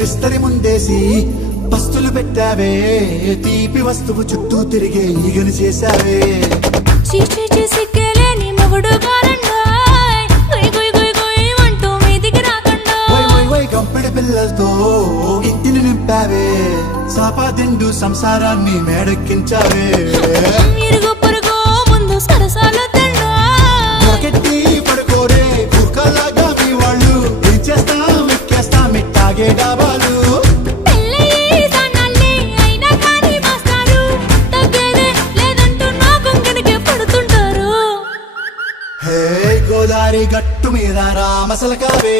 విస్తరి ముందేసి పస్తులు పెట్టావే తీపి వస్తువు చుట్టూ తిరిగే ఈగలు చేశావే సిగ్గలేని మొగుడు అంటూ మీదికి రాకుండా గంపెడి పిల్లలతో ఇంటిని నింపావే సాపాదిండు సంసారాన్ని మేడెక్కించావే ఇరుగు పొరుగు ముందు సరసాలు కెట్టి పడుకోరే కుక్కలాగా మీ వాళ్ళు ఏం చేస్తాం ఎక్కేస్తాం మిట్టాగే డాబాలు గోదారి గట్టు మీద రామసలకావే